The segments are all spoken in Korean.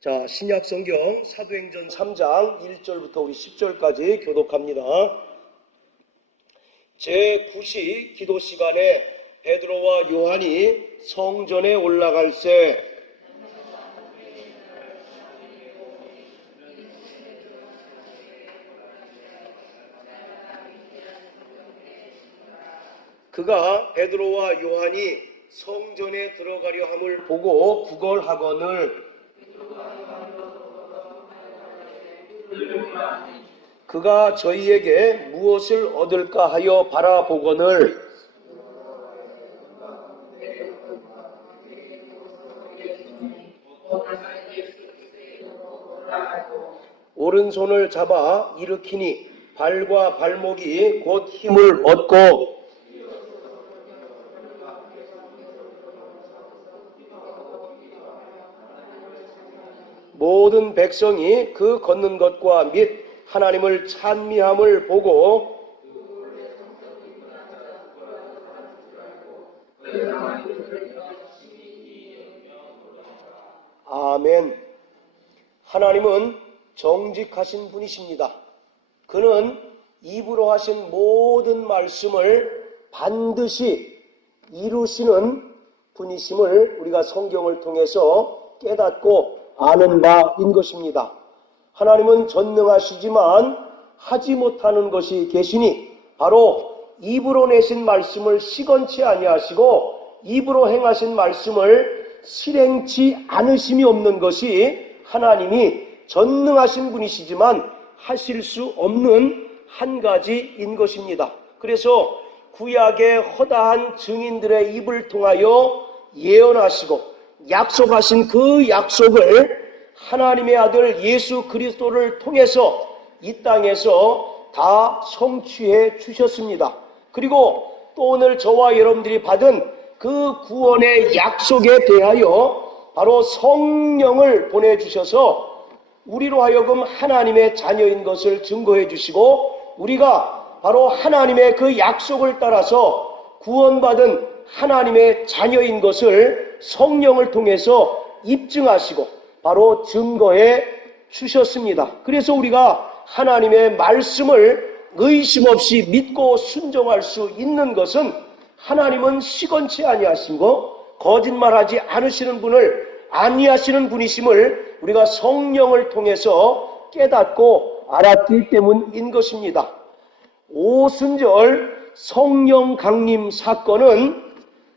자, 신약 성경 사도행전 3장 1절부터 우리 10절까지 교독합니다. 제9시 기도 시간에 베드로와 요한이 성전에 올라갈새 그가 베드로와 요한이 성전에 들어가려 함을 보고 구걸하거늘 그가 저희에게 무엇을 얻을까 하여 바라보거늘 오른손을 잡아 일으키니 발과 발목이 곧 힘을 얻고 모든 백성이 그 걷는 것과 및 하나님을 찬미함을 보고 아멘. 하나님은 정직하신 분이십니다. 그는 입으로 하신 모든 말씀을 반드시 이루시는 분이심을 우리가 성경을 통해서 깨닫고 아는 바인 것입니다. 하나님은 전능하시지만 하지 못하는 것이 계시니 바로 입으로 내신 말씀을 시건치 아니하시고 입으로 행하신 말씀을 실행치 않으심이 없는 것이 하나님이 전능하신 분이시지만 하실 수 없는 한 가지인 것입니다. 그래서 구약의 허다한 증인들의 입을 통하여 예언하시고 약속하신 그 약속을 하나님의 아들 예수 그리스도를 통해서 이 땅에서 다 성취해 주셨습니다. 그리고 또 오늘 저와 여러분들이 받은 그 구원의 약속에 대하여 바로 성령을 보내주셔서 우리로 하여금 하나님의 자녀인 것을 증거해 주시고 우리가 바로 하나님의 그 약속을 따라서 구원받은 하나님의 자녀인 것을 성령을 통해서 입증하시고 바로 증거해 주셨습니다. 그래서 우리가 하나님의 말씀을 의심 없이 믿고 순종할 수 있는 것은 하나님은 시건치 아니하시고 거짓말하지 않으시는 분을 아니하시는 분이심을 우리가 성령을 통해서 깨닫고 알았기 때문인 것입니다. 오순절 성령 강림 사건은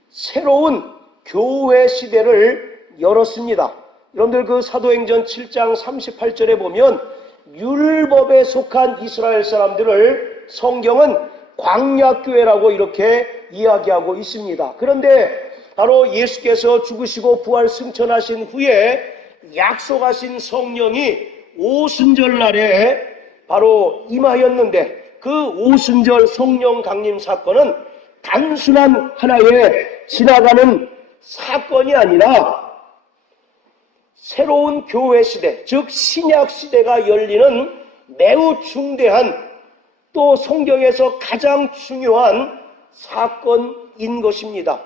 새로운 교회 시대를 열었습니다. 여러분들 그 사도행전 7장 38절에 보면 율법에 속한 이스라엘 사람들을 성경은 광야교회라고 이렇게 이야기하고 있습니다. 그런데 바로 예수께서 죽으시고 부활 승천하신 후에 약속하신 성령이 오순절 날에 바로 임하였는데 그 오순절 성령 강림 사건은 단순한 하나의 지나가는 사건이 아니라 새로운 교회 시대, 즉 신약 시대가 열리는 매우 중대한 또 성경에서 가장 중요한 사건인 것입니다.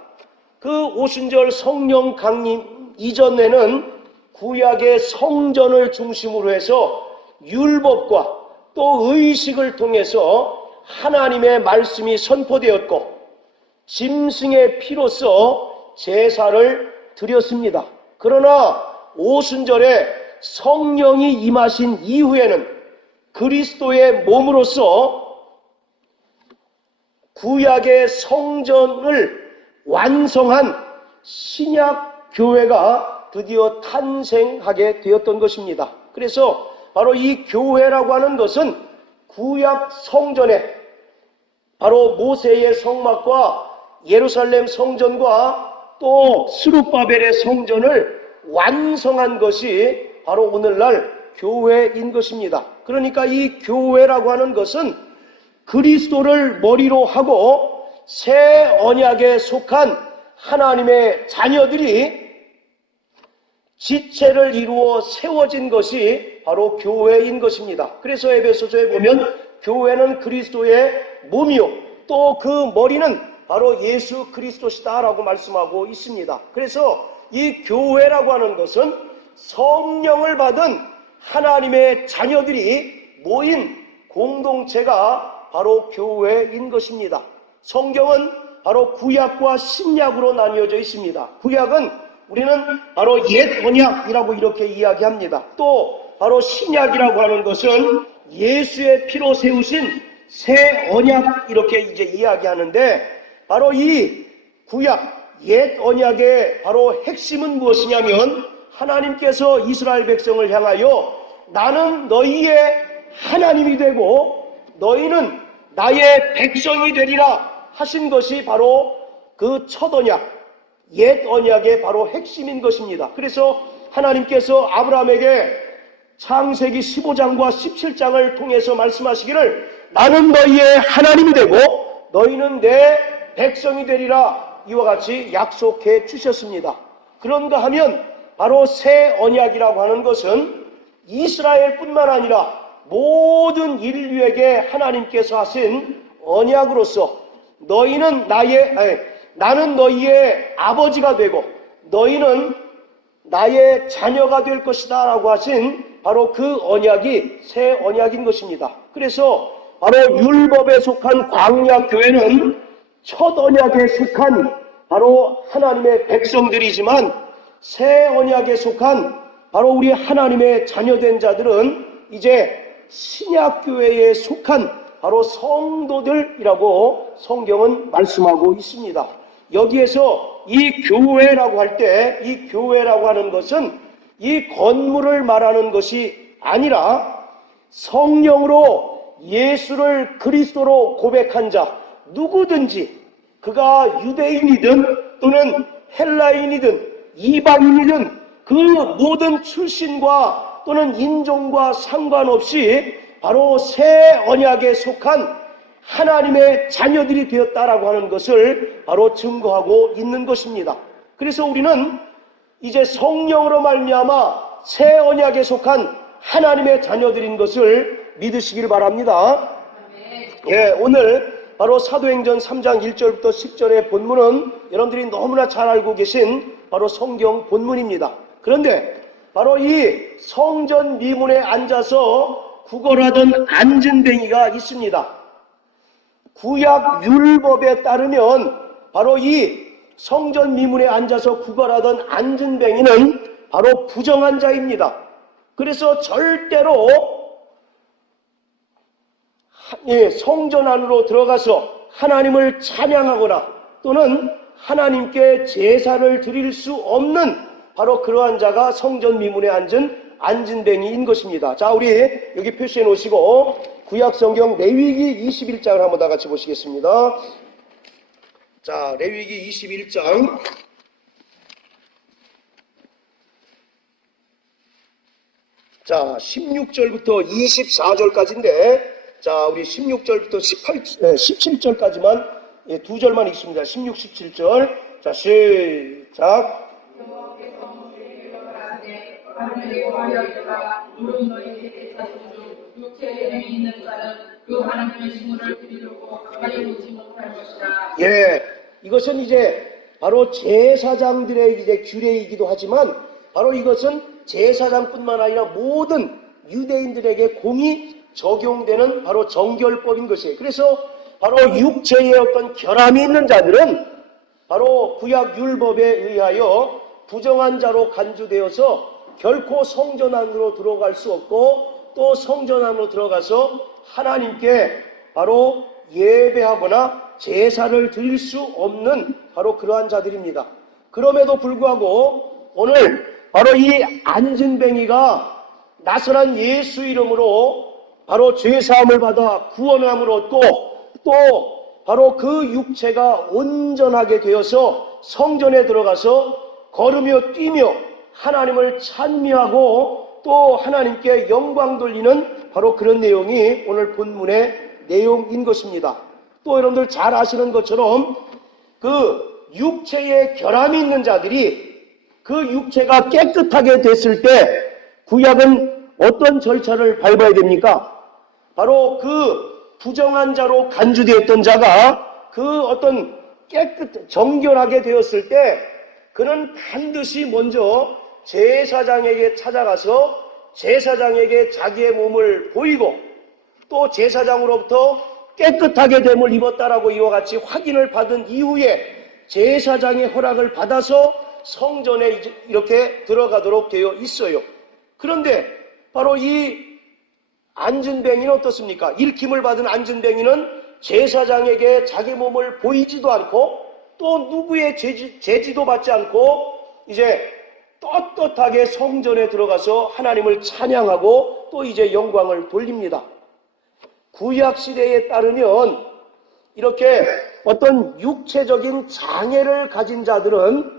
그 오순절 성령 강림 이전에는 구약의 성전을 중심으로 해서 율법과 또 의식을 통해서 하나님의 말씀이 선포되었고 짐승의 피로써 제사를 드렸습니다. 그러나 오순절에 성령이 임하신 이후에는 그리스도의 몸으로서 구약의 성전을 완성한 신약 교회가 드디어 탄생하게 되었던 것입니다. 그래서 바로 이 교회라고 하는 것은 구약 성전에 바로 모세의 성막과 예루살렘 성전과 또 스룹바벨의 성전을 완성한 것이 바로 오늘날 교회인 것입니다. 그러니까 이 교회라고 하는 것은 그리스도를 머리로 하고 새 언약에 속한 하나님의 자녀들이 지체를 이루어 세워진 것이 바로 교회인 것입니다. 그래서 에베소서에 보면 교회는 그리스도의 몸이요 또 그 머리는 바로 예수 그리스도시다라고 말씀하고 있습니다. 그래서 이 교회라고 하는 것은 성령을 받은 하나님의 자녀들이 모인 공동체가 바로 교회인 것입니다. 성경은 바로 구약과 신약으로 나뉘어져 있습니다. 구약은 우리는 바로 옛 언약이라고 이렇게 이야기합니다. 또 바로 신약이라고 하는 것은 예수의 피로 세우신 새 언약 이렇게 이제 이야기하는데, 바로 이 구약 옛 언약의 바로 핵심은 무엇이냐면, 하나님께서 이스라엘 백성을 향하여 나는 너희의 하나님이 되고 너희는 나의 백성이 되리라 하신 것이 바로 그 첫 언약, 옛 언약의 바로 핵심인 것입니다. 그래서 하나님께서 아브라함에게 창세기 15장과 17장을 통해서 말씀하시기를 나는 너희의 하나님이 되고 너희는 내 백성이 되리라 이와 같이 약속해 주셨습니다. 그런가 하면 바로 새 언약이라고 하는 것은 이스라엘뿐만 아니라 모든 인류에게 하나님께서 하신 언약으로서 나는 너희의 아버지가 되고 너희는 나의 자녀가 될 것이다 라고 하신 바로 그 언약이 새 언약인 것입니다. 그래서 바로 율법에 속한 광야교회는 첫 언약에 속한 바로 하나님의 백성들이지만, 새 언약에 속한 바로 우리 하나님의 자녀된 자들은 이제 신약교회에 속한 바로 성도들이라고 성경은 말씀하고 있습니다. 여기에서 이 교회라고 할 때 이 교회라고 하는 것은 이 건물을 말하는 것이 아니라 성령으로 예수를 그리스도로 고백한 자 누구든지, 그가 유대인이든 또는 헬라인이든 이방인이든 그 모든 출신과 또는 인종과 상관없이 바로 새 언약에 속한 하나님의 자녀들이 되었다라고 하는 것을 바로 증거하고 있는 것입니다. 그래서 우리는 이제 성령으로 말미암아 새 언약에 속한 하나님의 자녀들인 것을 믿으시길 바랍니다. 예, 오늘 바로 사도행전 3장 1절부터 10절의 본문은 여러분들이 너무나 잘 알고 계신 바로 성경 본문입니다. 그런데 바로 이 성전 미문에 앉아서 구걸하던 안진뱅이가 있습니다. 구약 율법에 따르면 바로 이 성전 미문에 앉아서 구걸하던 안진뱅이는 바로 부정한 자입니다. 그래서 절대로 성전 안으로 들어가서 하나님을 찬양하거나 또는 하나님께 제사를 드릴 수 없는 바로 그러한 자가 성전 미문에 앉은 안진뱅이인 것입니다. 자, 우리 여기 표시해 놓으시고 구약성경 레위기 21장을 한번 다 같이 보시겠습니다. 자, 레위기 21장 자 16절부터 24절까지인데, 자, 우리 16절부터 17절까지만 두 절만 읽습니다. 16, 17절. 자, 시작. 하나님의 여호와여 이르라 무릇 너희에게 자손 중 육체에 있는 자는 그 하나님의 징후를 드리려고 가까이 오지 못할 것이다. 예, 이것은 이제 바로 제사장들의 이제 규례이기도 하지만 바로 이것은 제사장뿐만 아니라 모든 유대인들에게 공이 적용되는 바로 정결법인 것이에요. 그래서 바로 육체에 어떤 결함이 있는 자들은 바로 구약 율법에 의하여 부정한 자로 간주되어서 결코 성전 안으로 들어갈 수 없고, 또 성전 안으로 들어가서 하나님께 바로 예배하거나 제사를 드릴 수 없는 바로 그러한 자들입니다. 그럼에도 불구하고 오늘 바로 이 안진뱅이가 나사렛 예수 이름으로 바로 죄사함을 받아 구원함을 얻고, 또 바로 그 육체가 온전하게 되어서 성전에 들어가서 걸으며 뛰며 하나님을 찬미하고 또 하나님께 영광 돌리는 바로 그런 내용이 오늘 본문의 내용인 것입니다. 또 여러분들 잘 아시는 것처럼 그 육체에 결함이 있는 자들이 그 육체가 깨끗하게 됐을 때 구약은 어떤 절차를 밟아야 됩니까? 바로 그 부정한 자로 간주되었던 자가 그 어떤 정결하게 되었을 때 그는 반드시 먼저 제사장에게 찾아가서 제사장에게 자기의 몸을 보이고 또 제사장으로부터 깨끗하게 됨을 입었다라고 이와 같이 확인을 받은 이후에 제사장의 허락을 받아서 성전에 이렇게 들어가도록 되어 있어요. 그런데 바로 이 안진뱅이는 어떻습니까? 읽힘을 받은 안진뱅이는 제사장에게 자기 몸을 보이지도 않고 또 누구의 제지도 받지 않고 이제 떳떳하게 성전에 들어가서 하나님을 찬양하고 또 이제 영광을 돌립니다. 구약시대에 따르면 이렇게 어떤 육체적인 장애를 가진 자들은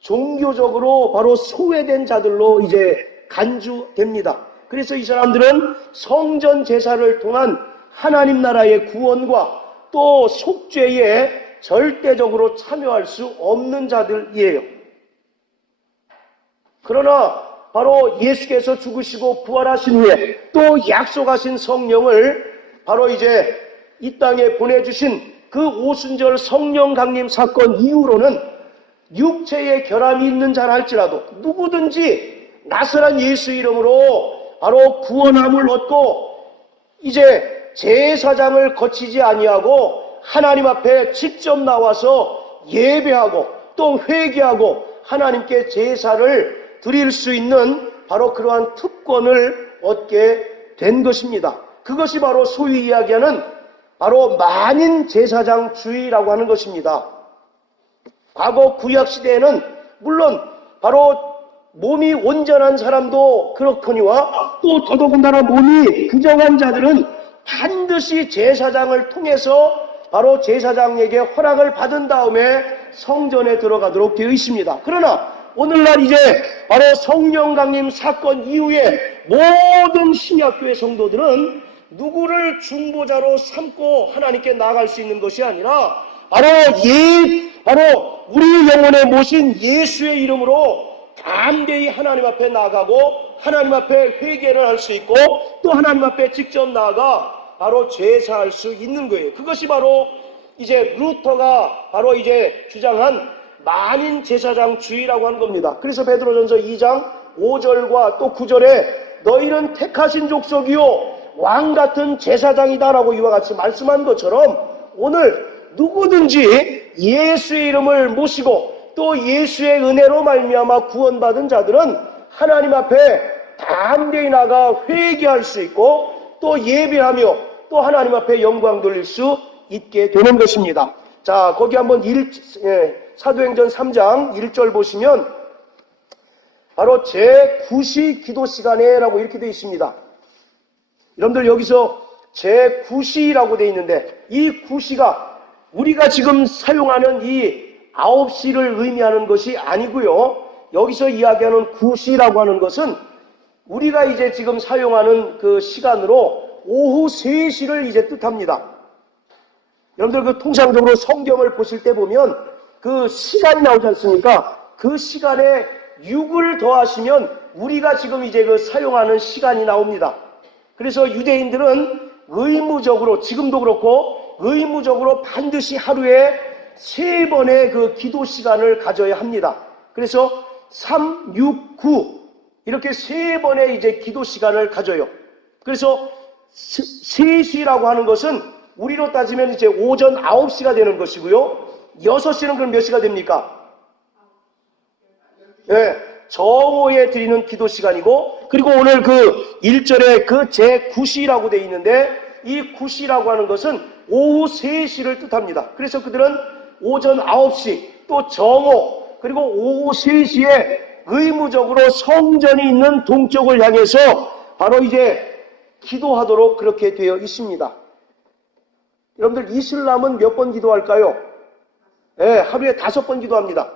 종교적으로 바로 소외된 자들로 이제 간주됩니다. 그래서 이 사람들은 성전 제사를 통한 하나님 나라의 구원과 또 속죄에 절대적으로 참여할 수 없는 자들이에요. 그러나 바로 예수께서 죽으시고 부활하신 후에 또 약속하신 성령을 바로 이제 이 땅에 보내주신 그 오순절 성령 강림 사건 이후로는 육체의 결함이 있는 자라 할지라도 누구든지 나서란 예수 이름으로 바로 구원함을 얻고 이제 제사장을 거치지 아니하고 하나님 앞에 직접 나와서 예배하고 또 회개하고 하나님께 제사를 드릴 수 있는 바로 그러한 특권을 얻게 된 것입니다. 그것이 바로 소위 이야기하는 바로 만인 제사장주의라고 하는 것입니다. 과거 구약시대에는 물론 바로 몸이 온전한 사람도 그렇거니와 또 더더군다나 몸이 부정한 자들은 반드시 제사장을 통해서 바로 제사장에게 허락을 받은 다음에 성전에 들어가도록 되어 있습니다. 그러나 오늘날 이제 바로 성령 강림 사건 이후에 모든 신약교회 성도들은 누구를 중보자로 삼고 하나님께 나아갈 수 있는 것이 아니라 바로 우리 영혼에 모신 예수의 이름으로 담대히 하나님 앞에 나아가고 하나님 앞에 회개를 할 수 있고 또 하나님 앞에 직접 나아가 바로 제사할 수 있는 거예요. 그것이 바로 이제 루터가 바로 이제 주장한 만인 제사장주의라고 하는 겁니다. 그래서 베드로전서 2장 5절과 또 9절에 너희는 택하신 족속이요 왕같은 제사장이다라고 이와 같이 말씀한 것처럼 오늘 누구든지 예수의 이름을 모시고 또 예수의 은혜로 말미암아 구원받은 자들은 하나님 앞에 담대히 나가 회개할 수 있고 또 예배하며 또 하나님 앞에 영광 돌릴 수 있게 되는 것입니다. 자, 거기 한번 사도행전 3장 1절 보시면 바로 제9시 기도 시간에라고 이렇게 되어 있습니다. 여러분들 여기서 제9시라고 되어 있는데 이 9시가 우리가 지금 사용하는 이 9시를 의미하는 것이 아니고요. 여기서 이야기하는 9시라고 하는 것은 우리가 이제 지금 사용하는 그 시간으로 오후 3시를 이제 뜻합니다. 여러분들 그 통상적으로 성경을 보실 때 보면 그 시간이 나오지 않습니까? 그 시간에 6을 더하시면 우리가 지금 이제 그 사용하는 시간이 나옵니다. 그래서 유대인들은 의무적으로 지금도 그렇고 의무적으로 반드시 하루에 3번의 그 기도 시간을 가져야 합니다. 그래서 3, 6, 9 이렇게 3번의 이제 기도 시간을 가져요. 그래서 3시라고 하는 것은 우리로 따지면 이제 오전 9시가 되는 것이고요. 6시는 그럼 몇 시가 됩니까? 네, 정오에 드리는 기도 시간이고 그리고 오늘 그 1절에 그 제9시라고 되어 있는데 이 9시라고 하는 것은 오후 3시를 뜻합니다. 그래서 그들은 오전 9시 또 정오 그리고 오후 3시에 의무적으로 성전이 있는 동쪽을 향해서 바로 이제 기도하도록 그렇게 되어 있습니다. 여러분들 이슬람은 몇 번 기도할까요? 네, 하루에 5번 기도합니다.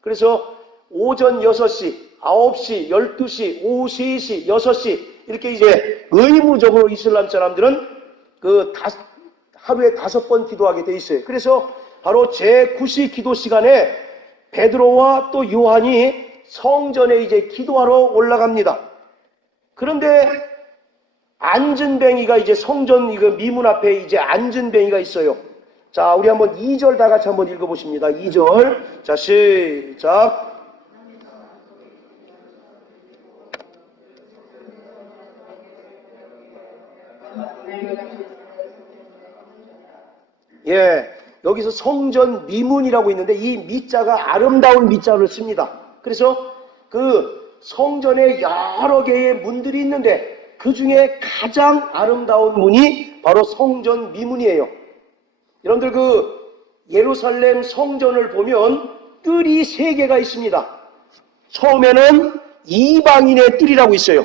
그래서 오전 6시, 9시, 12시, 오후 3시, 6시 이렇게 이제 의무적으로 이슬람 사람들은 그 하루에 5번 기도하게 돼 있어요. 그래서 바로 제9시 기도 시간에 베드로와 또 요한이 성전에 이제 기도하러 올라갑니다. 그런데 안진뱅이가 이제 성전 이거 미문 앞에 이제 안진뱅이가 있어요. 자, 우리 한번 2절 다 같이 한번 읽어보십니다. 2절. 자, 시작. 예, 여기서 성전 미문이라고 있는데 이 미자가 아름다운 미자를 씁니다. 그래서 그 성전에 여러 개의 문들이 있는데 그 중에 가장 아름다운 문이 바로 성전 미문이에요. 여러분들 그 예루살렘 성전을 보면 뜰이 3개가 있습니다. 처음에는 이방인의 뜰이라고 있어요.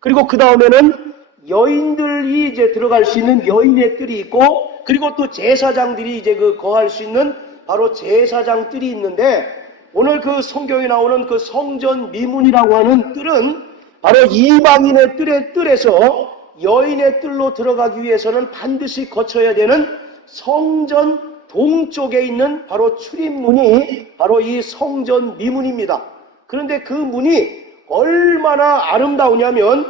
그리고 그 다음에는 여인들이 이제 들어갈 수 있는 여인의 뜰이 있고, 그리고 또 제사장들이 이제 그 거할 수 있는 바로 제사장 뜰이 있는데, 오늘 그 성경에 나오는 그 성전 미문이라고 하는 뜰은 바로 이방인의 뜰에서 여인의 뜰로 들어가기 위해서는 반드시 거쳐야 되는 성전 동쪽에 있는 바로 출입문이 바로 이 성전 미문입니다. 그런데 그 문이 얼마나 아름다우냐면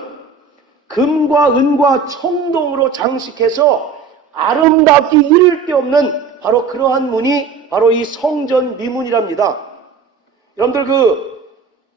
금과 은과 청동으로 장식해서 아름답기 이를 데 없는 바로 그러한 문이 바로 이 성전 미문이랍니다. 여러분들 그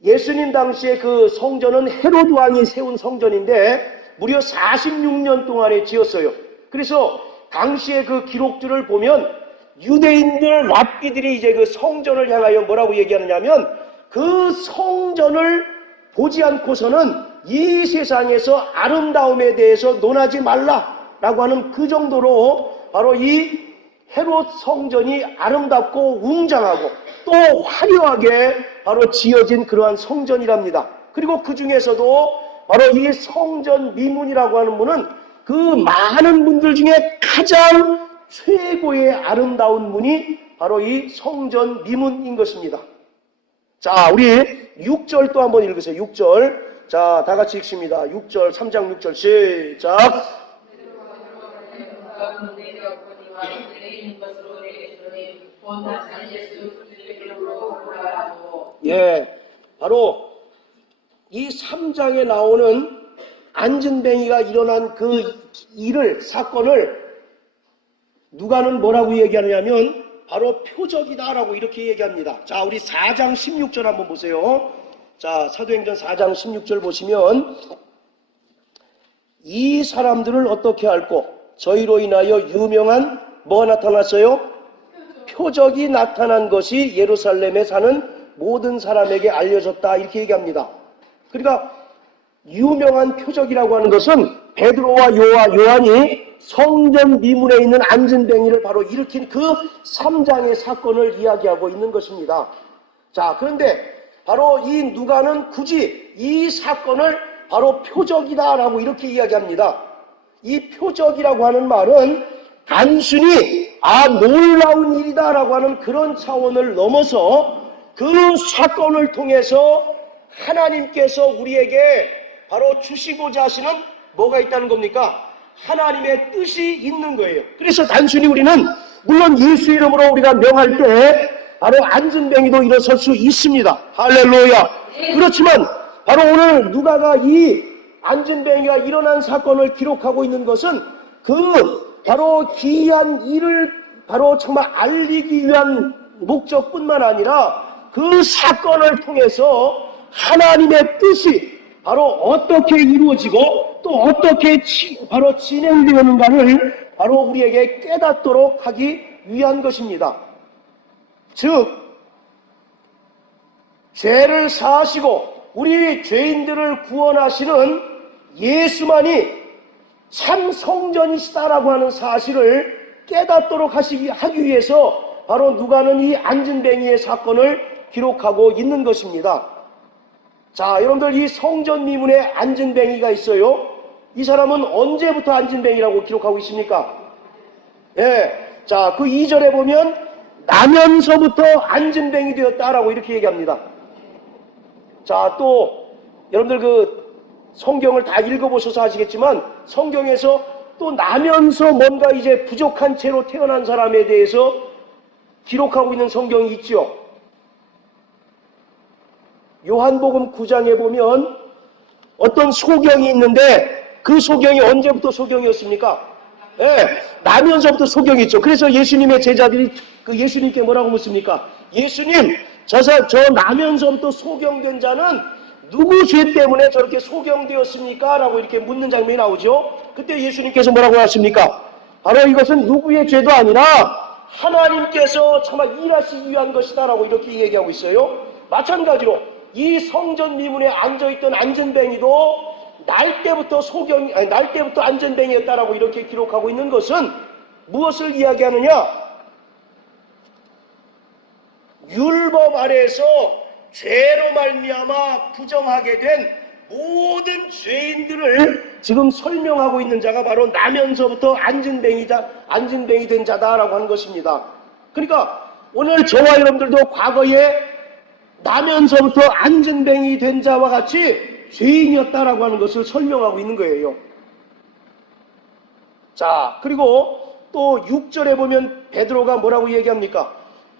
예수님 당시에 그 성전은 헤로드 왕이 세운 성전인데 무려 46년 동안에 지었어요. 그래서 당시의 그 기록들을 보면 유대인들 랍비들이 이제 그 성전을 향하여 뭐라고 얘기하느냐면 그 성전을 보지 않고서는 이 세상에서 아름다움에 대해서 논하지 말라라고 하는 그 정도로 바로 이 헤롯 성전이 아름답고 웅장하고 또 화려하게 바로 지어진 그러한 성전이랍니다. 그리고 그 중에서도 바로 이 성전 미문이라고 하는 문은 그 많은 문들 중에 가장 최고의 아름다운 문이 바로 이 성전 미문인 것입니다. 자, 우리 6절 또 한번 읽으세요. 6절. 자, 다 같이 읽습니다. 6절, 3장 6절 시작. 예, 바로 이 3장에 나오는 안진뱅이가 일어난 그 사건을 누가는 뭐라고 얘기하느냐면 바로 표적이다라고 이렇게 얘기합니다. 자, 우리 4장 16절 한번 보세요. 자, 사도행전 4장 16절 보시면 이 사람들을 어떻게 할꼬? 저희로 인하여 유명한 뭐가 나타났어요? 표적이 나타난 것이 예루살렘에 사는 모든 사람에게 알려졌다 이렇게 얘기합니다. 그러니까 유명한 표적이라고 하는 것은 베드로와 요한이 성전 미문에 있는 안진뱅이를 바로 일으킨 그 3장의 사건을 이야기하고 있는 것입니다. 자, 그런데 바로 이 누가는 굳이 이 사건을 바로 표적이다라고 이렇게 이야기합니다. 이 표적이라고 하는 말은 단순히 놀라운 일이다라고 하는 그런 차원을 넘어서 그 사건을 통해서 하나님께서 우리에게 바로 주시고자 하시는 뭐가 있다는 겁니까? 하나님의 뜻이 있는 거예요. 그래서 단순히 우리는 물론 예수 이름으로 우리가 명할 때 바로 안진뱅이도 일어설 수 있습니다. 할렐루야. 그렇지만 바로 오늘 누가가 이 안진뱅이가 일어난 사건을 기록하고 있는 것은 그 바로 기이한 일을 바로 정말 알리기 위한 목적뿐만 아니라 그 사건을 통해서 하나님의 뜻이 바로 어떻게 이루어지고 또 어떻게 바로 진행되는가를 바로 우리에게 깨닫도록 하기 위한 것입니다. 즉 죄를 사하시고 우리 죄인들을 구원하시는 예수만이 참 성전이시다라고 하는 사실을 깨닫도록 하기 위해서 바로 누가는 이 안진뱅이의 사건을 기록하고 있는 것입니다. 자, 여러분들 이 성전 미문에 안진뱅이가 있어요. 이 사람은 언제부터 안진뱅이라고 기록하고 있습니까? 예. 자, 그 2절에 보면 나면서부터 안진뱅이 되었다라고 이렇게 얘기합니다. 자, 또 여러분들 그 성경을 다 읽어보셔서 아시겠지만 성경에서 또 나면서 뭔가 이제 부족한 채로 태어난 사람에 대해서 기록하고 있는 성경이 있죠. 요한복음 9장에 보면 어떤 소경이 있는데 그 소경이 언제부터 소경이었습니까? 예, 나면서부터 소경이 있죠. 그래서 예수님의 제자들이 그 예수님께 뭐라고 묻습니까? 예수님, 저 나면서부터 소경된 자는 누구 죄 때문에 저렇게 소경되었습니까? 라고 이렇게 묻는 장면이 나오죠. 그때 예수님께서 뭐라고 하십니까? 바로 이것은 누구의 죄도 아니라 하나님께서 차마 일하시기 위한 것이다 라고 이렇게 얘기하고 있어요. 마찬가지로 이 성전 미문에 앉아있던 안전뱅이도 날 때부터 날 때부터 안전뱅이였다라고 이렇게 기록하고 있는 것은 무엇을 이야기하느냐? 율법 아래에서 죄로 말미암아 부정하게 된 모든 죄인들을 지금 설명하고 있는 자가 바로 나면서부터 안전뱅이 된 자다라고 하는 것입니다. 그러니까 오늘 저와 여러분들도 과거에 나면서부터 안전뱅이 된 자와 같이 죄인이었다라고 하는 것을 설명하고 있는 거예요. 자, 그리고 또 6절에 보면 베드로가 뭐라고 얘기합니까?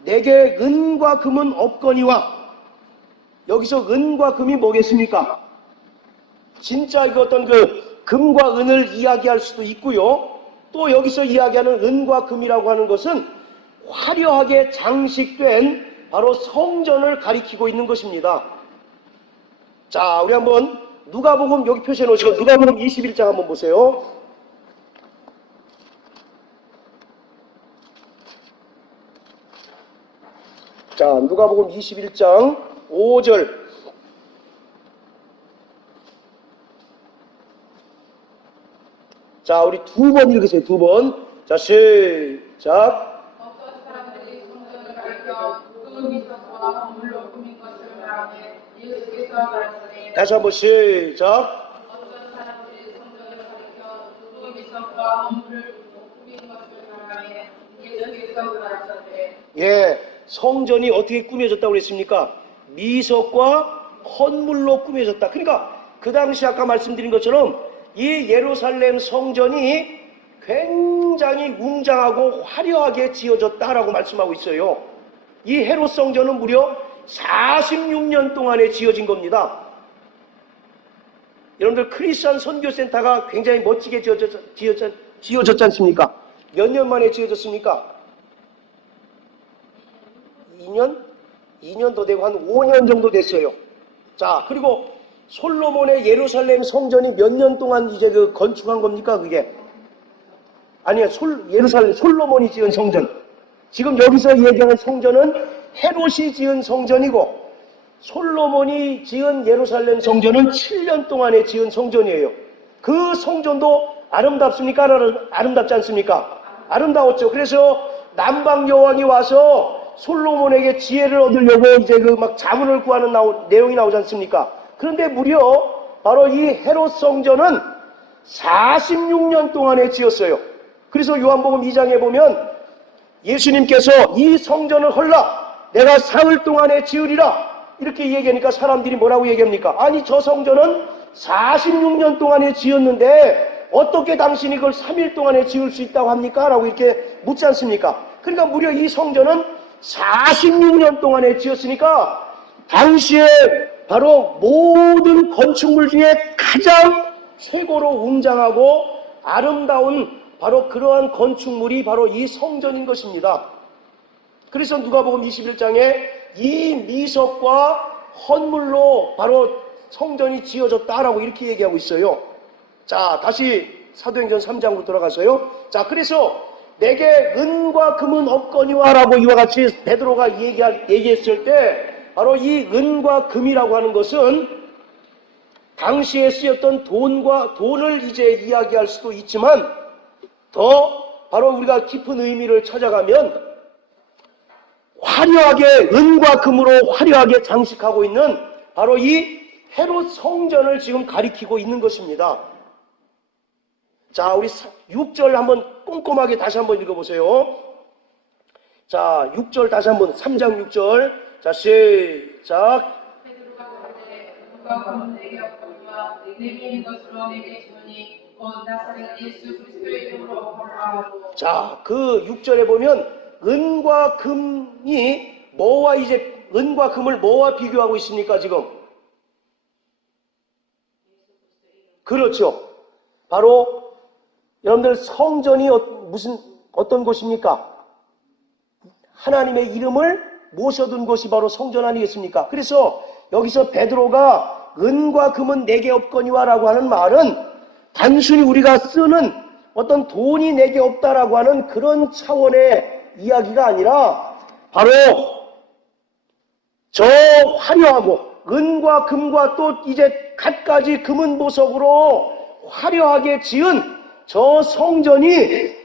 내게 은과 금은 없거니와. 여기서 은과 금이 뭐겠습니까? 진짜 이거 어떤 그 금과 은을 이야기할 수도 있고요. 또 여기서 이야기하는 은과 금이라고 하는 것은 화려하게 장식된 바로 성전을 가리키고 있는 것입니다. 자, 우리 한번 누가복음 여기 표시해 놓으시고 누가복음 21장 한번 보세요. 자, 누가복음 21장 5절. 자, 우리 두 번 읽으세요. 두 번. 자, 시작. 어떤 사람들이 성전을 가리켜 그 미소와 건물로 꾸민 것을 말하되 예수께서 말씀에 다시 한번 시작. 어떤 사람들이 성전을 가리켜 그 미소와 건물을 꾸민 것을 말하되 예수께서 말씀에 예, 성전이 어떻게 꾸며졌다고 그랬습니까? 미석과 헌물로 꾸며졌다. 그러니까 그 당시 아까 말씀드린 것처럼 이 예루살렘 성전이 굉장히 웅장하고 화려하게 지어졌다라고 말씀하고 있어요. 이 헤롯 성전은 무려 46년 동안에 지어진 겁니다. 여러분들 크리스천 선교센터가 굉장히 멋지게 지어졌지 않습니까? 몇 년 만에 지어졌습니까? 2년 더 되고 한 5년 정도 됐어요. 자, 그리고 솔로몬의 예루살렘 성전이 몇 년 동안 이제 그 건축한 겁니까, 그게? 아니요, 예루살렘 솔로몬이 지은 성전. 지금 여기서 얘기하는 성전은 헤롯이 지은 성전이고, 솔로몬이 지은 예루살렘 성전은 7년 동안에 지은 성전이에요. 그 성전도 아름답습니까? 아름답지 않습니까? 아름다웠죠. 그래서 남방 여왕이 와서 솔로몬에게 지혜를 얻으려고 이제 그 막 자문을 구하는 내용이 나오지 않습니까? 그런데 무려 바로 이 헤롯 성전은 46년 동안에 지었어요. 그래서 요한복음 2장에 보면 예수님께서 이 성전을 헐라 내가 사흘 동안에 지으리라 이렇게 얘기하니까 사람들이 뭐라고 얘기합니까? 아니 저 성전은 46년 동안에 지었는데 어떻게 당신이 그걸 3일 동안에 지을 수 있다고 합니까? 라고 이렇게 묻지 않습니까? 그러니까 무려 이 성전은 46년 동안에 지었으니까 당시에 바로 모든 건축물 중에 가장 최고로 웅장하고 아름다운 바로 그러한 건축물이 바로 이 성전인 것입니다. 그래서 누가복음 21장에 이 미석과 헌물로 바로 성전이 지어졌다라고 이렇게 얘기하고 있어요. 자, 다시 사도행전 3장으로 돌아가서요. 자, 그래서 내게 은과 금은 없거니와 라고 이와 같이 베드로가 얘기했을 때 바로 이 은과 금이라고 하는 것은 당시에 쓰였던 돈을 이제 이야기할 수도 있지만 더 바로 우리가 깊은 의미를 찾아가면 화려하게 은과 금으로 화려하게 장식하고 있는 바로 이 헤롯 성전을 지금 가리키고 있는 것입니다. 자, 우리 6절 한번 꼼꼼하게 다시 한번 읽어보세요. 자, 6절 다시 한번 3장 6절. 자, 시작. 베드로가 그러되 누가 곧 내게 없거니와 내게 있는 것으로 내게 주니 곧 나사렛 예수 그리스도의 이름으로 거룩하고. 자, 그 6절에 보면 은과 금이 뭐와 이제 은과 금을 뭐와 비교하고 있습니까 지금? 그렇죠. 바로 여러분들 성전이 어떤 곳입니까? 하나님의 이름을 모셔둔 곳이 바로 성전 아니겠습니까? 그래서 여기서 베드로가 은과 금은 내게 없거니와라고 하는 말은 단순히 우리가 쓰는 어떤 돈이 내게 없다라고 하는 그런 차원의 이야기가 아니라 바로 저 화려하고 은과 금과 또 이제 갖가지 금은 보석으로 화려하게 지은 저 성전이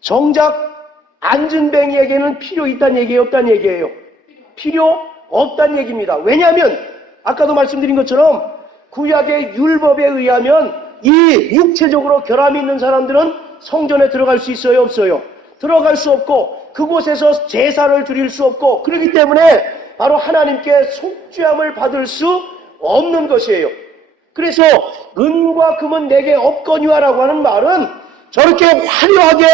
정작 안진뱅이에게는 필요 있다는 얘기예요, 없다는 얘기예요? 필요 없다는 얘기입니다. 왜냐하면 아까도 말씀드린 것처럼 구약의 율법에 의하면 이 육체적으로 결함이 있는 사람들은 성전에 들어갈 수 있어요, 없어요? 들어갈 수 없고 그곳에서 제사를 드릴 수 없고 그렇기 때문에 바로 하나님께 속죄함을 받을 수 없는 것이에요. 그래서 은과 금은 내게 없거니와라고 하는 말은 저렇게 화려하게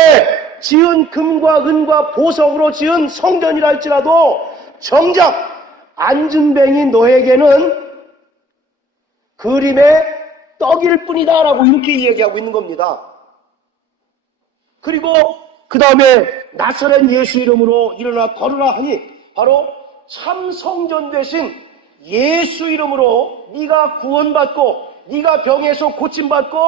지은 금과 은과 보석으로 지은 성전이라 할지라도 정작 안진뱅이 너에게는 그림의 떡일 뿐이다 라고 이렇게 이야기하고 있는 겁니다. 그리고 그 다음에 나사렛 예수 이름으로 일어나 걸으라 하니 바로 참 성전 대신 예수 이름으로 네가 구원받고 네가 병에서 고침받고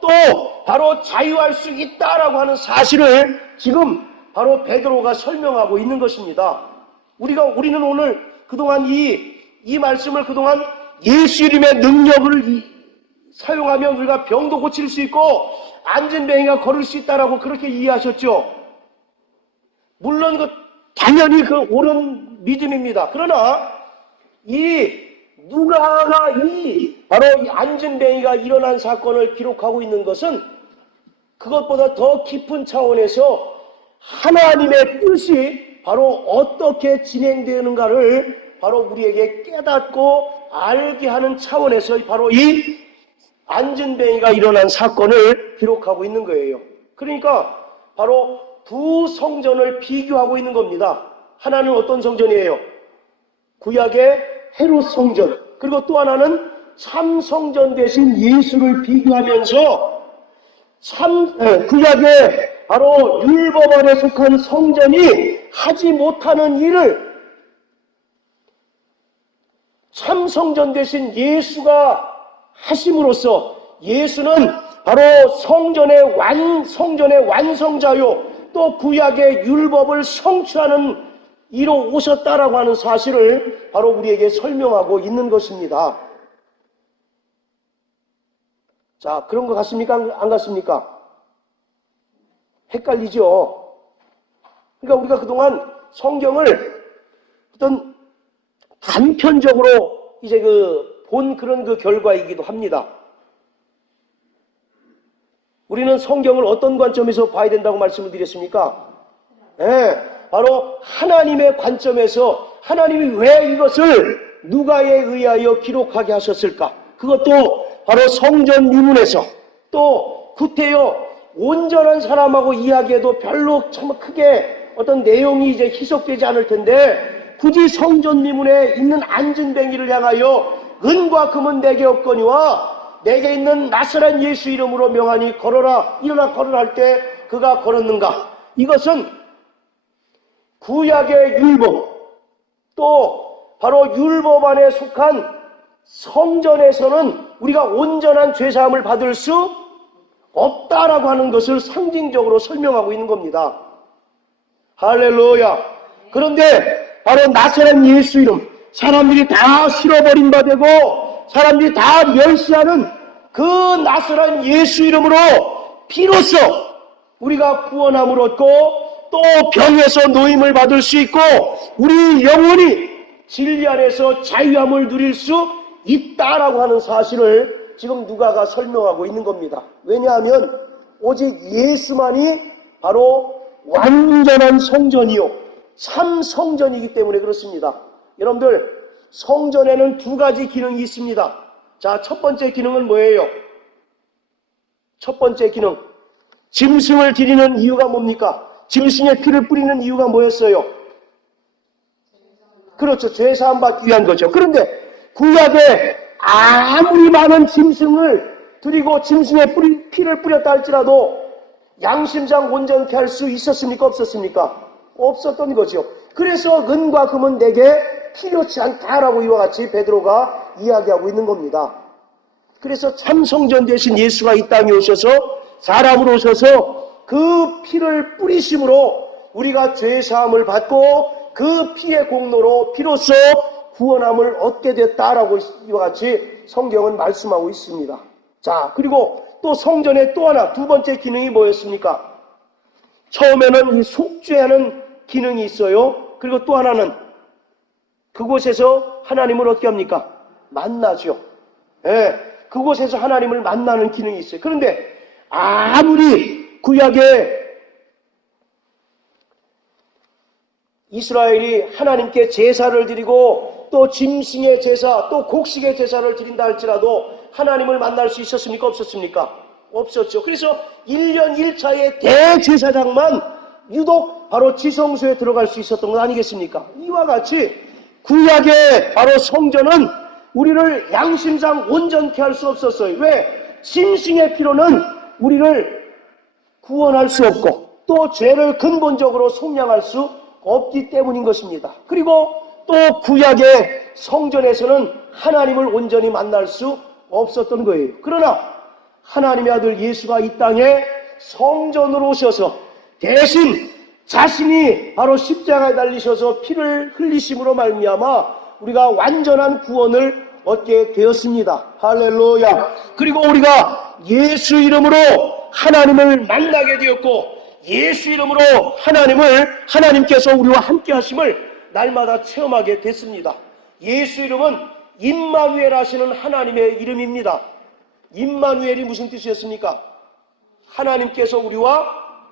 또 바로 자유할 수 있다라고 하는 사실을 지금 바로 베드로가 설명하고 있는 것입니다. 우리는 오늘 그동안 이 말씀을 그동안 예수 이름의 능력을 사용하면 우리가 병도 고칠 수 있고 안진뱅이가 걸을 수 있다라고 그렇게 이해하셨죠. 물론 당연히 그 옳은 믿음입니다. 그러나 누가가 바로 이 안진뱅이가 일어난 사건을 기록하고 있는 것은 그것보다 더 깊은 차원에서 하나님의 뜻이 바로 어떻게 진행되는가를 바로 우리에게 깨닫고 알게 하는 차원에서 바로 이 안진뱅이가 일어난 사건을 기록하고 있는 거예요. 그러니까 바로 두 성전을 비교하고 있는 겁니다. 하나는 어떤 성전이에요? 구약의 헤롯 성전, 그리고 또 하나는 참 성전 대신 예수를 비교하면서 구약의 바로 율법 안에 속한 성전이 하지 못하는 일을 참 성전 대신 예수가 하심으로써 예수는 바로 성전의 완성자요 또 구약의 율법을 성취하는 이로 오셨다라고 하는 사실을 바로 우리에게 설명하고 있는 것입니다. 자, 그런 거 같습니까? 안 같습니까? 헷갈리죠? 그러니까 우리가 그동안 성경을 어떤 단편적으로 이제 본 그런 결과이기도 합니다. 우리는 성경을 어떤 관점에서 봐야 된다고 말씀을 드렸습니까? 네, 바로 하나님의 관점에서 하나님이 왜 이것을 누가에 의하여 기록하게 하셨을까? 그것도 바로 성전 미문에서 또 구태여 온전한 사람하고 이야기해도 별로 참 크게 어떤 내용이 이제 희석되지 않을 텐데 굳이 성전 미문에 있는 안진뱅이를 향하여 은과 금은 내게 없거니와 내게 있는 나사렛 예수 이름으로 명하니 걸어라 일어나 걸으라 할 때 그가 걸었는가? 이것은 구약의 율법 또 바로 율법 안에 속한 성전에서는 우리가 온전한 죄사함을 받을 수 없다라고 하는 것을 상징적으로 설명하고 있는 겁니다. 할렐루야. 그런데 바로 나사렛 예수 이름, 사람들이 다 실어버린 바 되고 사람들이 다 멸시하는 그 나사렛 예수 이름으로 비로소 우리가 구원함을 얻고 또 병에서 노임을 받을 수 있고 우리 영혼이 진리 안에서 자유함을 누릴 수 있다라고 하는 사실을 지금 누가가 설명하고 있는 겁니다. 왜냐하면 오직 예수만이 바로 완전한 성전이요 참 성전이기 때문에 그렇습니다. 여러분들 성전에는 두 가지 기능이 있습니다. 자, 첫 번째 기능은 뭐예요? 첫 번째 기능, 짐승을 드리는 이유가 뭡니까? 짐승의 피를 뿌리는 이유가 뭐였어요? 그렇죠, 죄사함 받기 위한 거죠. 그런데 구약에 아무리 많은 짐승을 드리고 짐승의 피를 뿌렸다 할지라도 양심상 온전케 할 수 있었습니까? 없었습니까? 없었던 거죠. 그래서 은과 금은 내게 필요치 않다라고 이와 같이 베드로가 이야기하고 있는 겁니다. 그래서 참 성전 되신 예수가 이 땅에 오셔서 사람으로 오셔서 그 피를 뿌리심으로 우리가 죄사함을 받고 그 피의 공로로 비로소 구원함을 얻게 됐다라고 이와 같이 성경은 말씀하고 있습니다. 자, 그리고 또 성전의 또 하나 두 번째 기능이 뭐였습니까? 처음에는 이 속죄하는 기능이 있어요. 그리고 또 하나는 그곳에서 하나님을 어떻게 합니까? 만나죠. 예, 그곳에서 하나님을 만나는 기능이 있어요. 그런데 아무리 구약에 이스라엘이 하나님께 제사를 드리고 또 짐승의 제사, 또 곡식의 제사를 드린다 할지라도 하나님을 만날 수 있었습니까? 없었습니까? 없었죠. 그래서 1년 1차의 대제사장만 유독 바로 지성소에 들어갈 수 있었던 것 아니겠습니까? 이와 같이 구약의 바로 성전은 우리를 양심상 온전케 할 수 없었어요. 왜? 짐승의 피로는 우리를 구원할 수 없고 또 죄를 근본적으로 속량할 수 없기 때문인 것입니다. 그리고 또 구약의 성전에서는 하나님을 온전히 만날 수 없었던 거예요. 그러나 하나님의 아들 예수가 이 땅에 성전으로 오셔서 대신 자신이 바로 십자가에 달리셔서 피를 흘리심으로 말미암아 우리가 완전한 구원을 얻게 되었습니다. 할렐루야. 그리고 우리가 예수 이름으로 하나님을 만나게 되었고 예수 이름으로 하나님께서 우리와 함께 하심을 날마다 체험하게 됐습니다. 예수 이름은 임마누엘 하시는 하나님의 이름입니다. 임마누엘이 무슨 뜻이었습니까? 하나님께서 우리와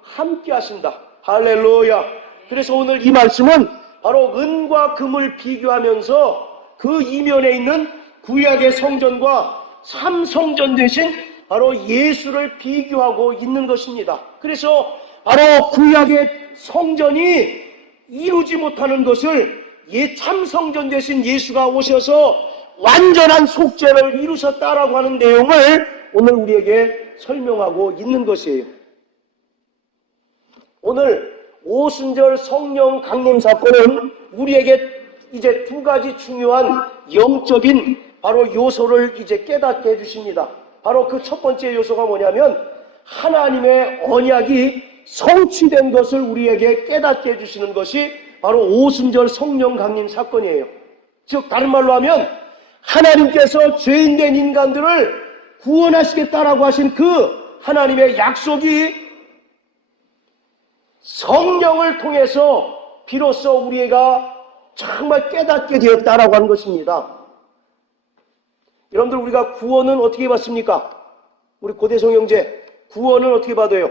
함께 하신다. 할렐루야. 그래서 오늘 이 말씀은 바로 은과 금을 비교하면서 그 이면에 있는 구약의 성전과 삼성전 대신 바로 예수를 비교하고 있는 것입니다. 그래서 바로 구약의 성전이 이루지 못하는 것을 참성전 대신 예수가 오셔서 완전한 속죄를 이루셨다라고 하는 내용을 오늘 우리에게 설명하고 있는 것이에요. 오늘 오순절 성령 강림 사건은 우리에게 이제 두 가지 중요한 영적인 바로 요소를 이제 깨닫게 해주십니다. 바로 그 첫 번째 요소가 뭐냐면 하나님의 언약이 성취된 것을 우리에게 깨닫게 해주시는 것이 바로 오순절 성령 강림 사건이에요. 즉 다른 말로 하면 하나님께서 죄인된 인간들을 구원하시겠다라고 하신 그 하나님의 약속이 성령을 통해서 비로소 우리가 정말 깨닫게 되었다라고 하는 것입니다. 여러분들 우리가 구원은 어떻게 받습니까? 우리 고대성 형제 구원은 어떻게 받아요?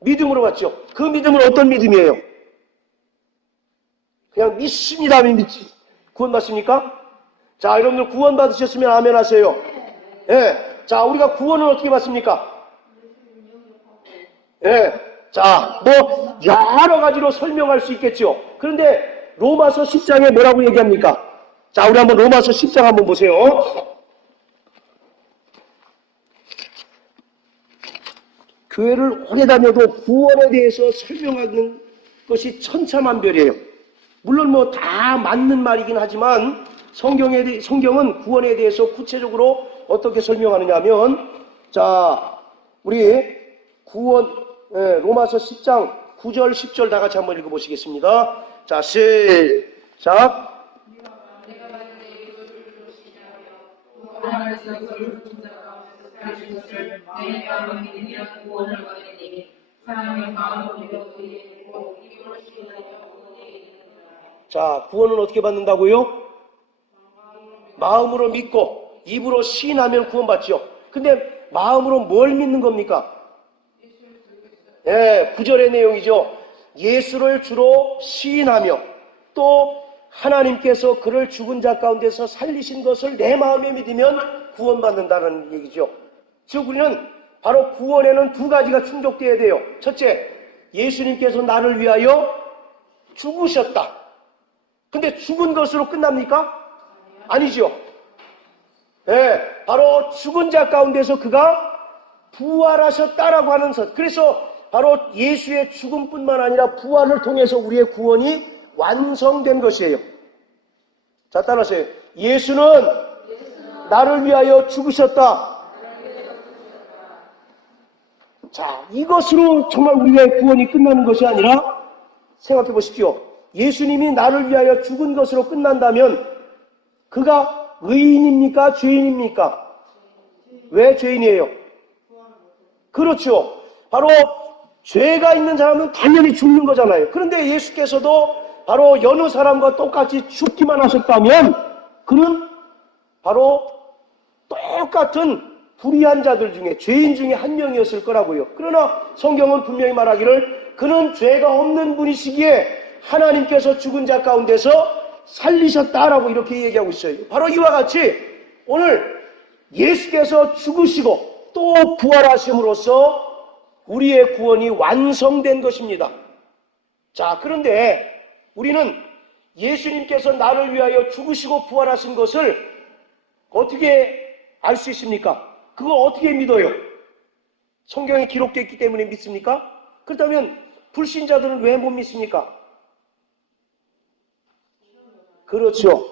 믿음으로 받죠. 그 믿음은 어떤 믿음이에요? 그냥 믿습니다 하면 믿지. 구원 받습니까? 자, 여러분들 구원 받으셨으면 아멘 하세요. 예. 자, 우리가 구원은 어떻게 받습니까? 예. 자, 뭐 여러 가지로 설명할 수 있겠죠. 그런데 로마서 10장에 뭐라고 얘기합니까? 자, 우리 한번 로마서 10장 한번 보세요. 교회를 오래 다녀도 구원에 대해서 설명하는 것이 천차만별이에요. 물론 뭐 다 맞는 말이긴 하지만 성경은 구원에 대해서 구체적으로 어떻게 설명하느냐 하면 자, 우리 로마서 10장 9절 10절 다 같이 한번 읽어보시겠습니다. 자, 시작. 자, 구원은 어떻게 받는다고요? 마음으로 믿고 입으로 시인하면 구원받죠. 근데 마음으로 뭘 믿는 겁니까? 예, 9절의 내용이죠. 예수를 주로 시인하며 또 하나님께서 그를 죽은 자 가운데서 살리신 것을 내 마음에 믿으면 구원받는다는 얘기죠. 즉 우리는 바로 구원에는 두 가지가 충족되어야 돼요. 첫째, 예수님께서 나를 위하여 죽으셨다. 근데 죽은 것으로 끝납니까? 아니죠. 네, 바로 죽은 자 가운데서 그가 부활하셨다라고 하는 것. 그래서 바로 예수의 죽음뿐만 아니라 부활을 통해서 우리의 구원이 완성된 것이에요. 자, 따라하세요. 예수는 나를 위하여 죽으셨다. 자, 이것으로 정말 우리의 구원이 끝나는 것이 아니라 생각해 보십시오. 예수님이 나를 위하여 죽은 것으로 끝난다면 그가 의인입니까? 죄인입니까? 왜 죄인이에요? 그렇죠. 바로 죄가 있는 사람은 당연히 죽는 거잖아요. 그런데 예수께서도 바로 여느 사람과 똑같이 죽기만 하셨다면 그는 바로 똑같은 불의한 자들 중에 죄인 중에 한 명이었을 거라고요. 그러나 성경은 분명히 말하기를 그는 죄가 없는 분이시기에 하나님께서 죽은 자 가운데서 살리셨다라고 이렇게 얘기하고 있어요. 바로 이와 같이 오늘 예수께서 죽으시고 또 부활하심으로써 우리의 구원이 완성된 것입니다. 자, 그런데 우리는 예수님께서 나를 위하여 죽으시고 부활하신 것을 어떻게 알 수 있습니까? 그거 어떻게 믿어요? 성경에 기록되어 있기 때문에 믿습니까? 그렇다면 불신자들은 왜 못 믿습니까? 그렇죠.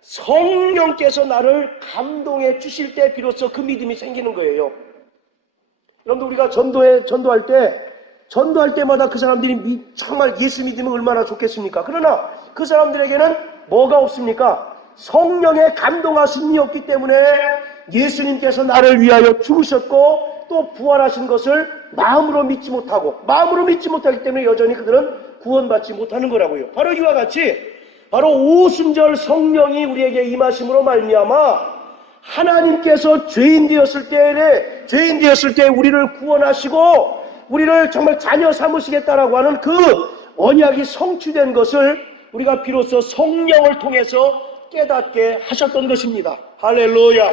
성령께서 나를 감동해 주실 때 비로소 그 믿음이 생기는 거예요. 여러분들 우리가 전도할 때마다 그 사람들이 정말 예수 믿으면 얼마나 좋겠습니까? 그러나 그 사람들에게는 뭐가 없습니까? 성령의 감동하심이 없기 때문에 예수님께서 나를 위하여 죽으셨고 또 부활하신 것을 마음으로 믿지 못하기 때문에 여전히 그들은 구원받지 못하는 거라고요. 바로 이와 같이 바로 오순절 성령이 우리에게 임하심으로 말미암아 하나님께서 죄인 되었을 때 우리를 구원하시고 우리를 정말 자녀 삼으시겠다라고 하는 그 언약이 성취된 것을 우리가 비로소 성령을 통해서 깨닫게 하셨던 것입니다. 할렐루야.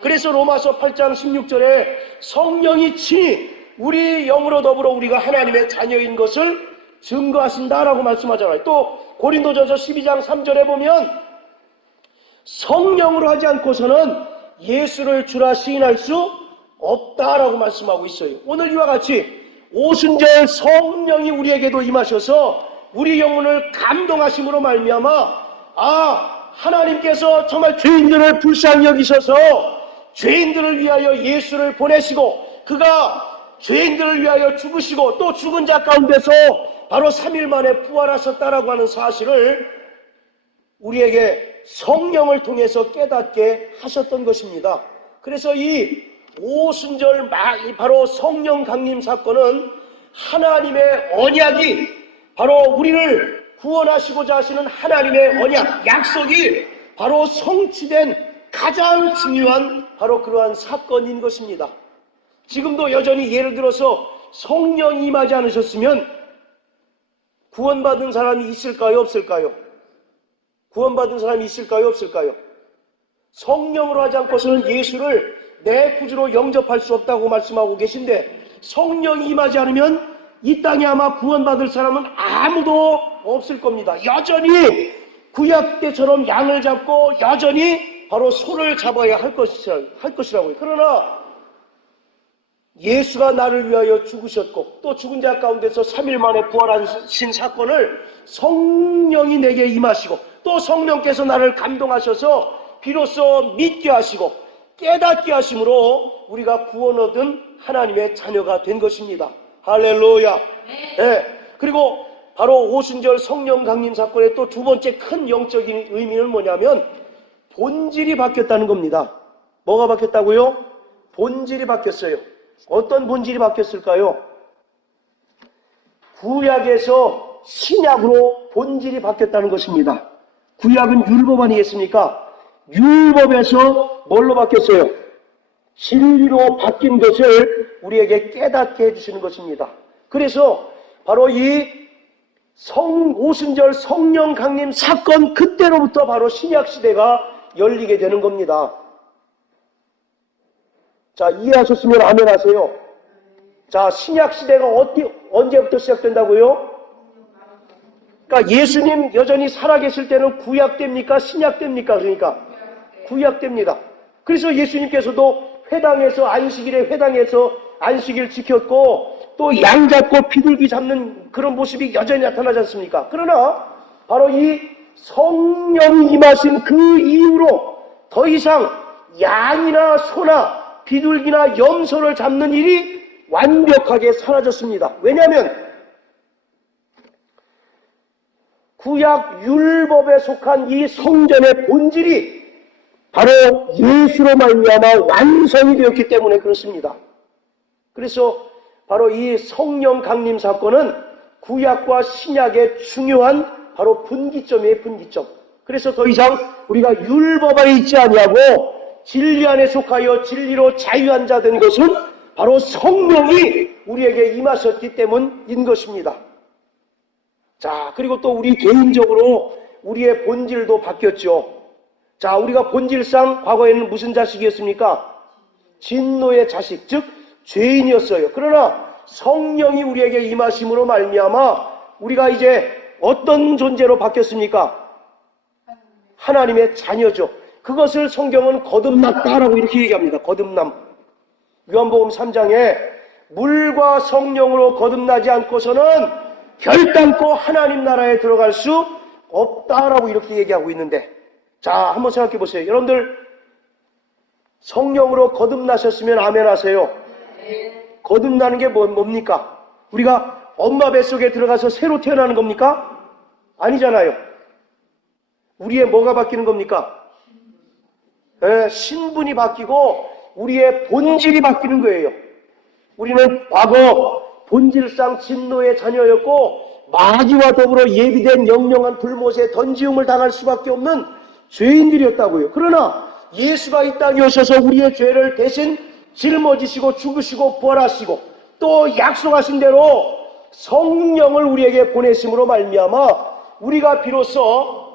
그래서 로마서 8장 16절에 성령이 친히 우리 영으로 더불어 우리가 하나님의 자녀인 것을 증거하신다라고 말씀하잖아요. 또 고린도전서 12장 3절에 보면 성령으로 하지 않고서는 예수를 주라 시인할 수 없다라고 말씀하고 있어요. 오늘 이와 같이 오순절 성령이 우리에게도 임하셔서 우리 영혼을 감동하심으로 말미암아 하나님께서 정말 죄인들을 불쌍히 여기셔서 죄인들을 위하여 예수를 보내시고 그가 죄인들을 위하여 죽으시고 또 죽은 자 가운데서 바로 3일 만에 부활하셨다라고 하는 사실을 우리에게 성령을 통해서 깨닫게 하셨던 것입니다. 그래서 이 오순절 바로 성령 강림 사건은 하나님의 언약이 바로 우리를 구원하시고자 하시는 하나님의 언약, 약속이 바로 성취된 가장 중요한 바로 그러한 사건인 것입니다. 지금도 여전히 예를 들어서 성령이 임하지 않으셨으면 구원받은 사람이 있을까요? 없을까요? 구원받은 사람이 있을까요? 없을까요? 성령으로 하지 않고서는 예수를 내 구주로 영접할 수 없다고 말씀하고 계신데 성령이 임하지 않으면 이 땅에 아마 구원받을 사람은 아무도 없을 겁니다. 여전히 구약 때처럼 양을 잡고 여전히 바로 소를 잡아야 할 것이라고요. 그러나 예수가 나를 위하여 죽으셨고 또 죽은 자 가운데서 3일 만에 부활하신 사건을 성령이 내게 임하시고 또 성령께서 나를 감동하셔서 비로소 믿게 하시고 깨닫게 하심으로 우리가 구원 얻은 하나님의 자녀가 된 것입니다. 할렐루야. 네. 그리고 바로 오순절 성령 강림 사건의 또 두 번째 큰 영적인 의미는 뭐냐면 본질이 바뀌었다는 겁니다. 뭐가 바뀌었다고요? 본질이 바뀌었어요. 어떤 본질이 바뀌었을까요? 구약에서 신약으로 본질이 바뀌었다는 것입니다. 구약은 율법 아니겠습니까? 율법에서 뭘로 바뀌었어요? 진리로 바뀐 것을 우리에게 깨닫게 해주시는 것입니다. 그래서 바로 이 오순절 성령 강림 사건 그때로부터 바로 신약 시대가 열리게 되는 겁니다. 자, 이해하셨으면 아멘 하세요. 자, 신약 시대가 언제부터 시작된다고요? 그러니까 예수님 여전히 살아계실 때는 구약 때입니까? 신약 때입니까? 그러니까 구약 때입니다. 그래서 예수님께서도 안식일에 회당에서 안식일 지켰고 또 양 잡고 비둘기 잡는 그런 모습이 여전히 나타나지 않습니까? 그러나 바로 이 성령이 임하신 그 이후로 더 이상 양이나 소나 비둘기나 염소를 잡는 일이 완벽하게 사라졌습니다. 왜냐하면 구약 율법에 속한 이 성전의 본질이 바로 예수로 말미암아 완성이 되었기 때문에 그렇습니다. 그래서 바로 이 성령 강림 사건은 구약과 신약의 중요한 바로 분기점이에요. 분기점. 그래서 더 이상 우리가 율법 안에 있지 아니하고 진리 안에 속하여 진리로 자유한 자 된 것은 바로 성령이 우리에게 임하셨기 때문인 것입니다. 자, 그리고 또 우리 개인적으로 우리의 본질도 바뀌었죠. 자, 우리가 본질상 과거에는 무슨 자식이었습니까? 진노의 자식, 즉 죄인이었어요. 그러나 성령이 우리에게 임하심으로 말미암아 우리가 이제 어떤 존재로 바뀌었습니까? 하나님의 자녀죠. 그것을 성경은 거듭났다라고 이렇게 얘기합니다. 거듭남. 요한복음 3장에 물과 성령으로 거듭나지 않고서는 결단코 하나님 나라에 들어갈 수 없다라고 이렇게 얘기하고 있는데, 자, 한번 생각해 보세요. 여러분들 성령으로 거듭나셨으면 아멘 하세요. 거듭나는 게 뭡니까? 우리가 엄마 뱃속에 들어가서 새로 태어나는 겁니까? 아니잖아요. 우리의 뭐가 바뀌는 겁니까? 신분이 바뀌고 우리의 본질이 바뀌는 거예요. 우리는 과거 본질상 진노의 자녀였고 마귀와 더불어 예비된 영영한 불못에 던지움을 당할 수밖에 없는 죄인들이었다고요. 그러나 예수가 이 땅에 오셔서 우리의 죄를 대신 짊어지시고 죽으시고 부활하시고 또 약속하신 대로 성령을 우리에게 보내심으로 말미암아 우리가 비로소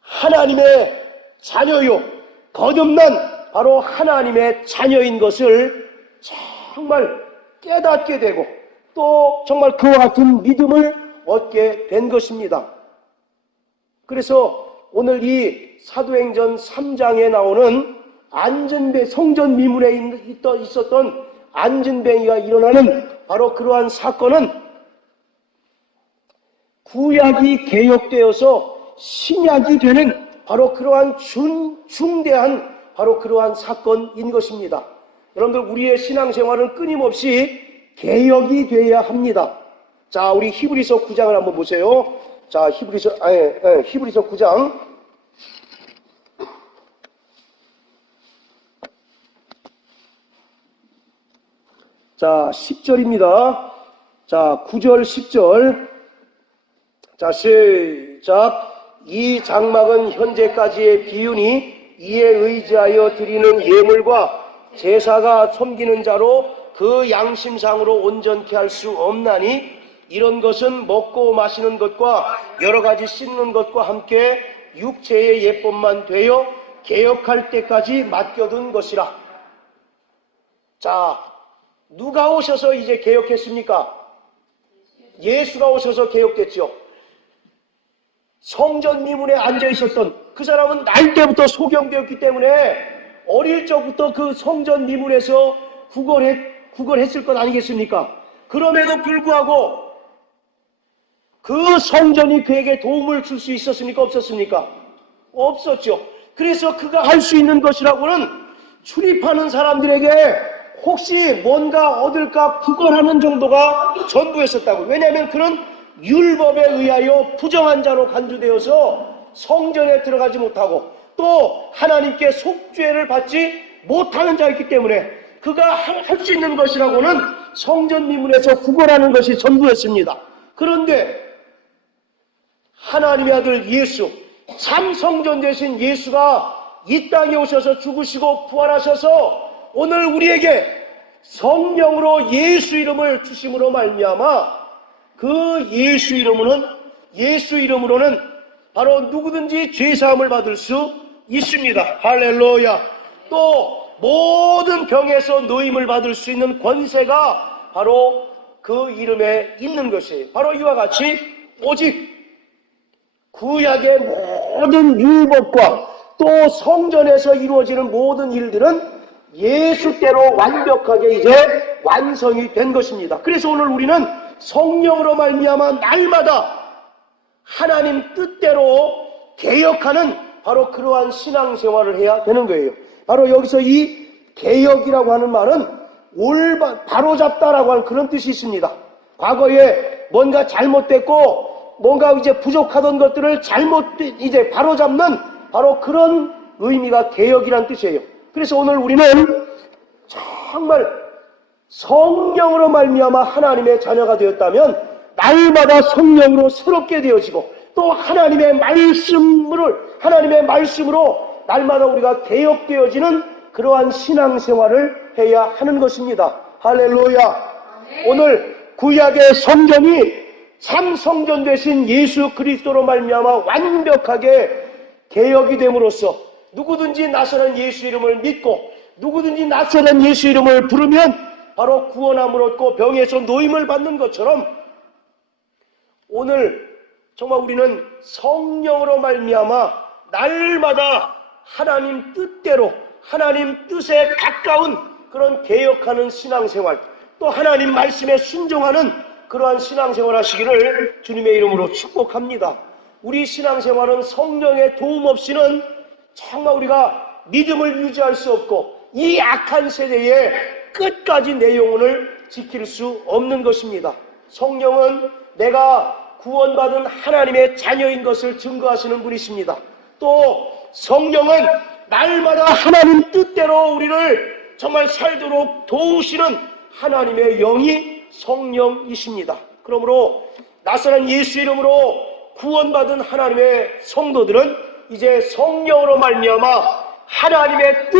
하나님의 자녀요, 거듭난 바로 하나님의 자녀인 것을 정말 깨닫게 되고 또 정말 그와 같은 믿음을 얻게 된 것입니다. 그래서 오늘 이 사도행전 3장에 나오는 성전 미문에 있었던 안전뱅이가 일어나는 바로 그러한 사건은 구약이 개혁되어서 신약이 되는 바로 그러한 중대한 바로 그러한 사건인 것입니다. 여러분들 우리의 신앙생활은 끊임없이 개혁이 되어야 합니다. 자, 우리 히브리서 9장을 한번 보세요. 자, 히브리서 9장. 자, 10절입니다. 자, 9절, 10절. 자, 시작. 이 장막은 현재까지의 비유니 이에 의지하여 드리는 예물과 제사가 섬기는 자로 그 양심상으로 온전케 할 수 없나니 이런 것은 먹고 마시는 것과 여러 가지 씻는 것과 함께 육체의 예법만 되어 개혁할 때까지 맡겨둔 것이라. 자, 누가 오셔서 이제 개혁했습니까? 예수가 오셔서 개혁됐죠. 성전 미문에 앉아 있었던 그 사람은 날 때부터 소경되었기 때문에 어릴 적부터 그 성전 미문에서 구걸했을 것 아니겠습니까? 그럼에도 불구하고 그 성전이 그에게 도움을 줄 수 있었습니까? 없었습니까? 없었죠. 그래서 그가 할 수 있는 것이라고는 출입하는 사람들에게 혹시 뭔가 얻을까 구걸하는 정도가 전부였었다고. 왜냐하면 그는 율법에 의하여 부정한 자로 간주되어서 성전에 들어가지 못하고 또 하나님께 속죄를 받지 못하는 자였기 때문에 그가 할 수 있는 것이라고는 성전 미문에서 구걸하는 것이 전부였습니다. 그런데 하나님의 아들 예수, 참 성전 되신 예수가 이 땅에 오셔서 죽으시고 부활하셔서 오늘 우리에게 성령으로 예수 이름을 주심으로 말미암아 그 예수 이름으로는 바로 누구든지 죄사함을 받을 수 있습니다. 할렐루야. 또 모든 병에서 노임을 받을 수 있는 권세가 바로 그 이름에 있는 것이에요. 바로 이와 같이 오직 구약의 모든 율법과 또 성전에서 이루어지는 모든 일들은 예수께로 완벽하게 이제 완성이 된 것입니다. 그래서 오늘 우리는 성령으로 말미암아 날마다 하나님 뜻대로 개혁하는 바로 그러한 신앙생활을 해야 되는 거예요. 바로 여기서 이 개혁이라고 하는 말은 바로잡다라고 하는 그런 뜻이 있습니다. 과거에 뭔가 잘못됐고 뭔가 이제 부족하던 것들을 이제 바로잡는 바로 그런 의미가 개혁이란 뜻이에요. 그래서 오늘 우리는 정말 성령으로 말미암아 하나님의 자녀가 되었다면 날마다 성령으로 새롭게 되어지고 또 하나님의 말씀으로 날마다 우리가 개혁되어지는 그러한 신앙생활을 해야 하는 것입니다. 할렐루야. 오늘 구약의 성전이 참 성전 되신 예수 그리스도로 말미암아 완벽하게 개혁이 됨으로써 누구든지 나서는 예수 이름을 믿고 누구든지 나서는 예수 이름을 부르면 바로 구원함을 얻고 병에서 노임을 받는 것처럼 오늘 정말 우리는 성령으로 말미암아 날마다 하나님 뜻대로 하나님 뜻에 가까운 그런 개혁하는 신앙생활 또 하나님 말씀에 순종하는 그러한 신앙생활 하시기를 주님의 이름으로 축복합니다. 우리 신앙생활은 성령의 도움 없이는 정말 우리가 믿음을 유지할 수 없고 이 악한 세대에 끝까지 내 영혼을 지킬 수 없는 것입니다. 성령은 내가 구원받은 하나님의 자녀인 것을 증거하시는 분이십니다. 또 성령은 날마다 하나님 뜻대로 우리를 정말 살도록 도우시는 하나님의 영이 성령이십니다. 그러므로 나서는 예수 이름으로 구원받은 하나님의 성도들은 이제 성령으로 말미암아 하나님의 뜻